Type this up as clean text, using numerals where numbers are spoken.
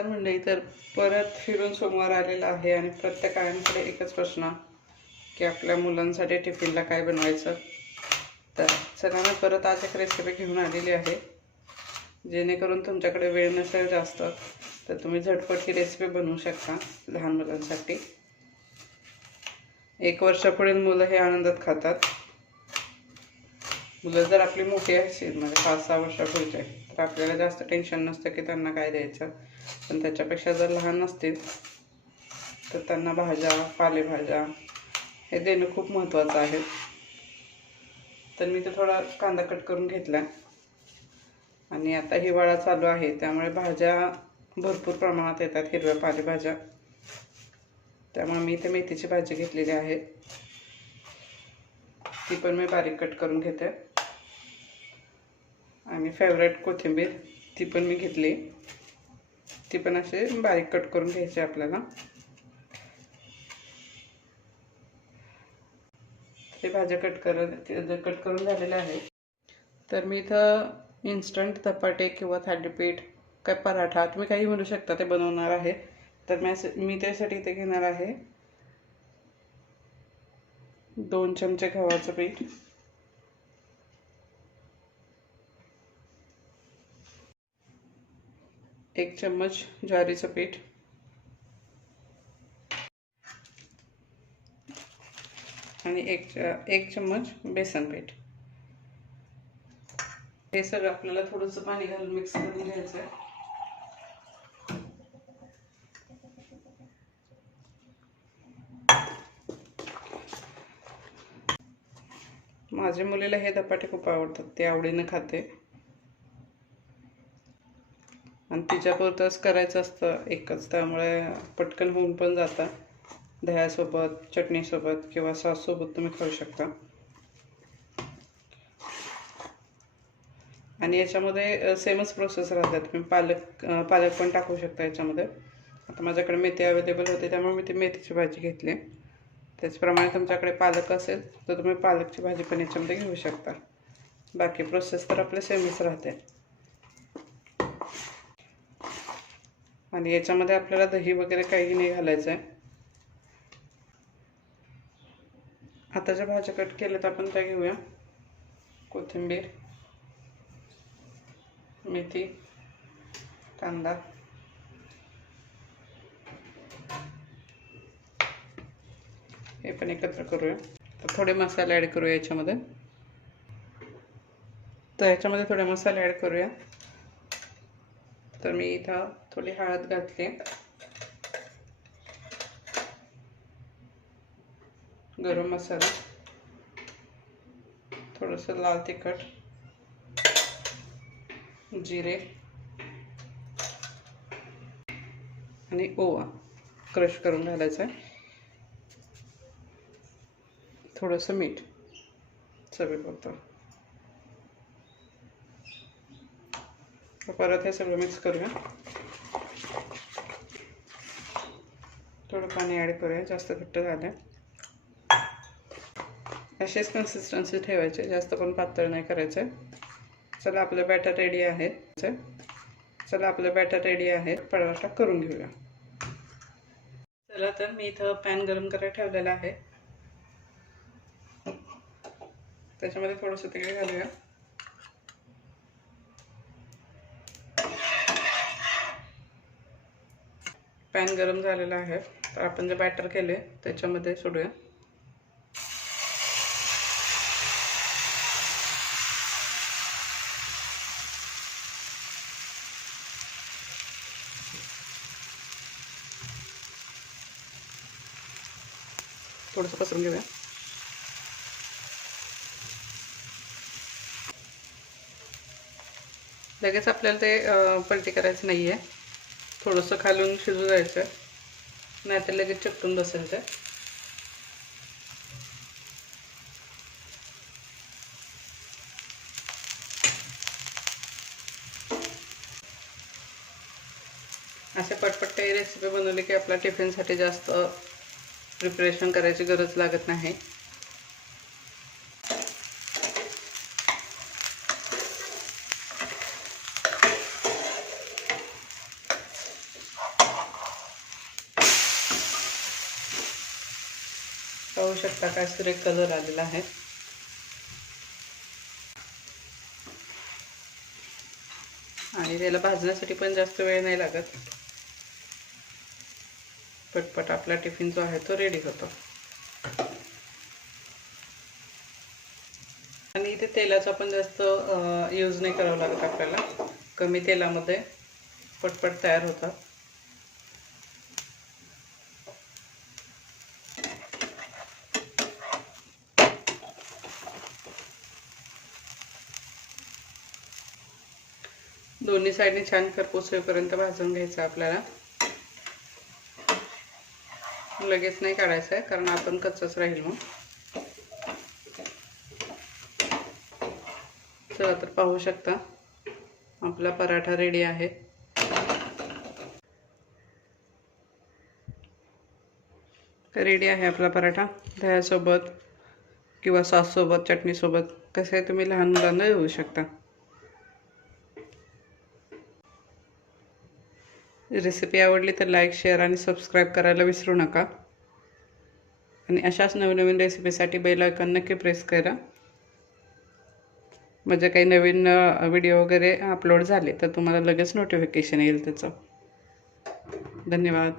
नमस्कार मंडळी. तर परत फिरून सोमवार आलेला आहे आणि प्रत्येकाकडे एकच प्रश्न की आपल्या मुलांसाठी टिफिनला काय बनवायचं. तर चला मी परत आज एक रेसिपी घेऊन आलेली आहे, जेणेकरून तुमच्याकडे वेळ नसेल जास्त तर तुम्ही झटपट ही रेसिपी बनवू शकता लहान मुलांसाठी. 1 वर्षापुढील मुलं हे आनंदात खातात. मुलं जर आपली मोठी असतील म्हणजे 5-6 वर्षापुढचे तर आपल्याला जास्त टेन्शन नसतं की त्यांना काय द्यायचं, पण त्याच्यापेक्षा जर लहान असतील तर त्यांना भाज्या, पालेभाज्या हे देणं खूप महत्त्वाचं आहे. तर मी तर थोडा कांदा कट करून घेतला आणि आता हिवाळा चालू आहे त्यामुळे भाज्या भरपूर प्रमाणात येतात, हिरव्या पालेभाज्या. त्यामुळे मी इथे मेथीची भाजी घेतलेली आहे, ती पण मी बारीक कट करून घेते. आणि फेवरेट कोथिंबीर ती पण मी घेतली, ती पण असे बारीक कट करून घ्यायची आपल्याला. ते भाज्या कट करून झालेल्या आहेत. तर मी इथं इन्स्टंट धपाटे किंवा थालीपीठ काय पराठा तुम्ही काही म्हणू शकता ते बनवणार आहे. तर मी त्यासाठी इथे घेणार आहे 2 चमचे गव्हाचं पीठ, 1 चम्मच ज्वारीचं पीठ आणि एक चम्मच बेसन पीठ. हे सगळं आपल्याला थोडंसं पाणी घालून मिक्स करून घ्यायचं आहे. माझ्या मुलीला हे धपाटे खूप आवडतात, ते आवडीनं खाते आणि तिच्यापुरतंच करायचं असतं एकच, त्यामुळे पटकन होऊन पण जातं. दह्यासोबत, चटणीसोबत किंवा सॉससोबत तुम्ही खाऊ शकता. आणि याच्यामध्ये सेमच प्रोसेस राहतात. तुम्ही पालक पण टाकू शकता याच्यामध्ये. आता माझ्याकडे मेथी अवेलेबल होते त्यामुळे मी ती मेथीची भाजी घेतली. त्याचप्रमाणे तुमच्याकडे पालक असेल तर तुम्ही पालकची भाजी पण याच्यामध्ये घेऊ शकता. बाकी प्रोसेस तर आपले सेमच राहते. आणि याच्यामध्ये आपल्याला दही वगैरे काही नाही घालायचं आहे. आता ज्या भाज्या कट केल्यात आपण त्या घेऊया. कोथिंबीर, मेथी, कांदा, हे पण एकत्र करूया. तर थोडे मसाले ॲड करूया याच्यामध्ये. तर याच्यामध्ये थोडे मसाले ॲड करूया. तर मी इथं थोडी हळद घातली, गरम मसाला, थोडंसं लाल तिखट, जिरे आणि ओवा क्रश करून घालायचं आहे. थोडंसं मीठ चवीपुरतं. परत हे सगळं मिक्स करूया. थोडं पाणी ॲड करूया, जास्त घट्ट झालं. अशीच कन्सिस्टन्सी ठेवायची, जास्त पण पातळ नाही करायचं. चला आपलं बॅटर रेडी आहे. पराठा करून घेऊया. चला तर मी इथं पॅन गरम करायला ठेवलेला आहे, त्याच्यामध्ये थोडंसं तेल घालूया. पॅन गरम झालेला आहे तर आपण जे बॅटर केले त्याच्यामध्ये सोडूया. थोडंसं पसरून घेऊया. लगेच आपल्याला ते पलटी करायचं नाही आहे, थोडंसं खालून शिजू द्यायचं, नाहीतर लगेच चटकून बसेल ते. असे पटपट रेसिपी बनवली की आपल्या टिफिनसाठी जास्त प्रिपरेशन करायची गरज लागत नाही. पाहू शकता काय सुरेख कलर आलेला आहे. आणि त्याला भाजण्यासाठी पण जास्त वेळ नाही लागत. पटपट आपला टिफिन जो आहे तो रेडी होतो. आणि इथे तेलाचा पण जास्त यूज नाही करावा लागत आपल्याला. कमी तेलामध्ये पटपट तयार होतात. दोन्ही साईडने छान खरपूस होईपर्यंत भाजून घ्यायचं आपल्याला. लगेच नाही काढायचं आहे कारण आपण कच्चाच राहील मग. चला तर पाहू शकता आपला पराठा रेडी आहे. रेडी आहे आपला पराठा. दह्यासोबत किंवा सॉससोबत, चटणीसोबत कसंही तुम्ही लहान मुलांना देऊ शकता. रेसिपी आवडली तर लाईक, शेअर आणि सबस्क्राईब करायला विसरू नका. आणि अशाच नवीन रेसिपीसाठी बेल आयकॉन नक्की प्रेस करा. म्हणजे काही नवीन व्हिडिओ वगैरे अपलोड झाले तर तुम्हाला लगेच नोटिफिकेशन येईल त्याचं. धन्यवाद.